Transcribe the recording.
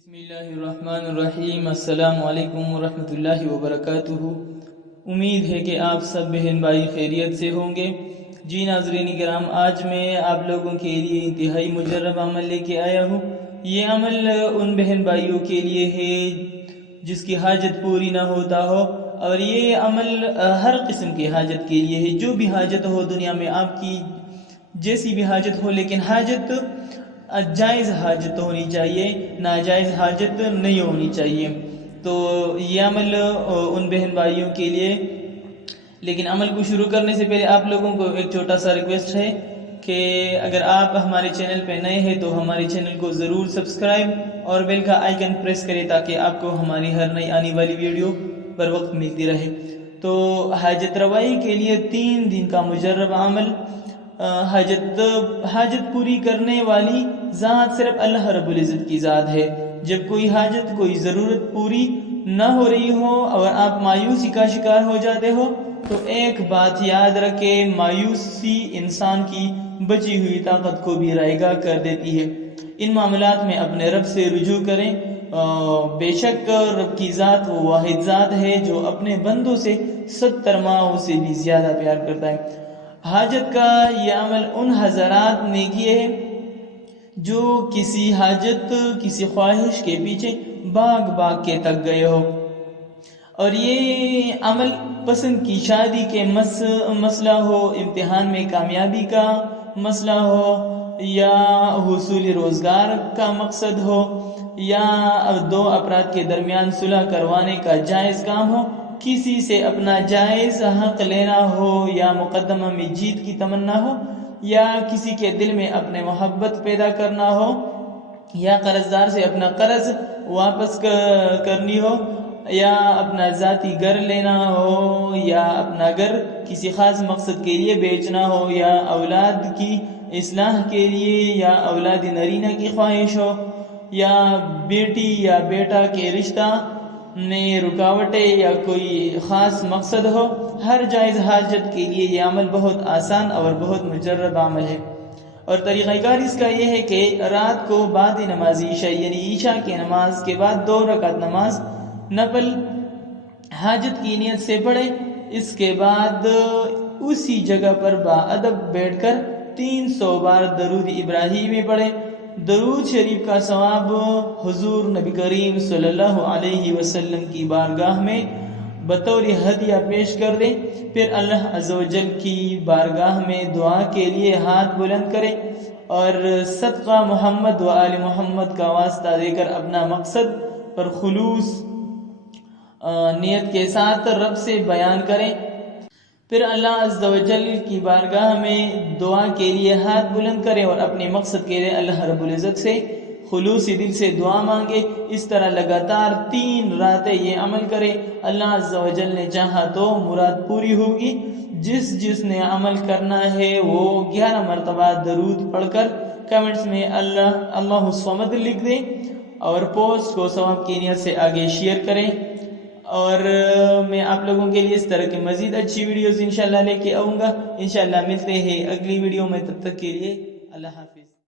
بسم اللہ الرحمن الرحیم۔ السلام علیکم ورحمۃ اللہ وبرکاتہ۔ امید ہے کہ آپ سب بہن بھائی خیریت سے ہوں گے۔ جی ناظرین کرام، آج میں آپ لوگوں کے لیے انتہائی مجرب عمل لے کے آیا ہوں۔ یہ عمل ان بہن بھائیوں کے لیے ہے جس کی حاجت پوری نہ ہوتا ہو، اور یہ عمل ہر قسم کی حاجت کے لیے ہے۔ جو بھی حاجت ہو دنیا میں، آپ کی جیسی بھی حاجت ہو، لیکن حاجت جائز حاجت ہونی چاہیے، ناجائز حاجت نہیں ہونی چاہیے۔ تو یہ عمل ان بہن بھائیوں کے لیے، لیکن عمل کو شروع کرنے سے پہلے آپ لوگوں کو ایک چھوٹا سا ریکویسٹ ہے کہ اگر آپ ہمارے چینل پہ نئے ہیں تو ہمارے چینل کو ضرور سبسکرائب اور بیل کا آئیکن پریس کریں تاکہ آپ کو ہماری ہر نئی آنے والی ویڈیو پر وقت ملتی رہے۔ تو حاجت روائی کے لیے 3 دن کا مجرب عمل، حاجت پوری کرنے والی ذات صرف اللہ رب العزت کی ذات ہے۔ جب کوئی حاجت، کوئی ضرورت پوری نہ ہو رہی ہو اور آپ مایوسی کا شکار ہو جاتے ہو تو ایک بات یاد رکھیں، مایوسی انسان کی بچی ہوئی طاقت کو بھی رائگاں کر دیتی ہے۔ ان معاملات میں اپنے رب سے رجوع کریں۔ بے شک رب کی ذات وہ واحد ذات ہے جو اپنے بندوں سے 70 ماؤں سے بھی زیادہ پیار کرتا ہے۔ حاجت کا یہ عمل ان حضرات نے کیے ہیں جو کسی حاجت، کسی خواہش کے پیچھے بھاگ کے تک گئے ہو، اور یہ عمل پسند کی شادی کے مسئلہ ہو، امتحان میں کامیابی کا مسئلہ ہو، یا حصول روزگار کا مقصد ہو، یا 2 افراد کے درمیان صلح کروانے کا جائز کام ہو، کسی سے اپنا جائز حق لینا ہو، یا مقدمہ میں جیت کی تمنا ہو، یا کسی کے دل میں اپنے محبت پیدا کرنا ہو، یا قرض دار سے اپنا قرض واپس کرنی ہو، یا اپنا ذاتی گھر لینا ہو، یا اپنا گھر کسی خاص مقصد کے لیے بیچنا ہو، یا اولاد کی اصلاح کے لیے، یا اولاد نرینہ کی خواہش ہو، یا بیٹی یا بیٹا کے رشتہ میں رکاوٹیں، یا کوئی خاص مقصد ہو، ہر جائز حاجت کے لیے یہ عمل بہت آسان اور بہت مجرب عمل ہے۔ اور طریقہ کار اس کا یہ ہے کہ رات کو بعد نماز عشاء یعنی عشاء کی نماز کے بعد 2 رکعت نماز نفل حاجت کی نیت سے پڑھے۔ اس کے بعد اسی جگہ پر باادب بیٹھ کر 300 بار درود ابراہیمی پڑھے۔ درود شریف کا ثواب حضور نبی کریم صلی اللہ علیہ وسلم کی بارگاہ میں بطور ہدیہ پیش کر دیں۔ پھر اللہ عز و جل کی بارگاہ میں دعا کے لیے ہاتھ بلند کریں اور صدقہ محمد و آل محمد کا واسطہ دے کر اپنا مقصد پر خلوص نیت کے ساتھ رب سے بیان کریں۔ پھر اللہ عز و جل کی بارگاہ میں دعا کے لیے ہاتھ بلند کریں اور اپنے مقصد کے لیے اللہ رب العزت سے خلوصی دل سے دعا مانگے۔ اس طرح لگاتار 3 راتیں یہ عمل کرے۔ اللہ عز و جل نے چاہا تو مراد پوری ہوگی۔ جس نے عمل کرنا ہے وہ 11 مرتبہ درود پڑھ کر کمنٹس میں اللہ الصمد لکھ دیں اور پوسٹ کو ثواب کی نیت سے آگے شیئر کریں۔ اور میں آپ لوگوں کے لیے اس طرح کی مزید اچھی ویڈیوز انشاءاللہ لے کے آؤں گا۔ انشاءاللہ ملتے ہیں اگلی ویڈیو میں، تب تک کے لیے اللہ حافظ۔